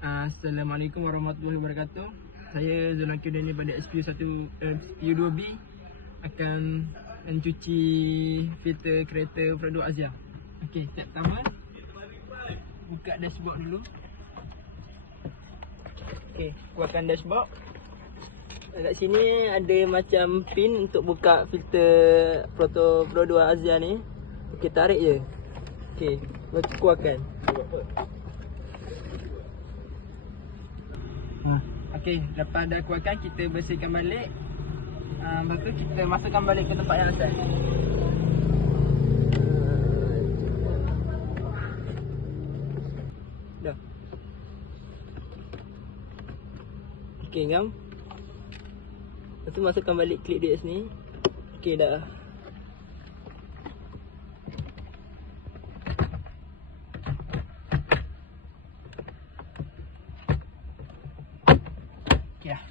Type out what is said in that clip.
Assalamualaikum warahmatullahi wabarakatuh. Saya Zulakir daripada SPU2B akan mencuci filter kereta produk Azia. Okey, step pertama, buka dashboard dulu. Okey, keluarkan dashboard. Dekat sini ada macam pin untuk buka filter produk Azia ni. Okey, tarik je. Okey, lepas tu keluarkan. Okey, lepas dah keluarkan, kita bersihkan balik. Lepas tu kita masukkan balik ke tempat yang asal. Dah. Okey, ngam. Lepas tu masukkan balik klip dia sini. Okey, dah. Okay lah.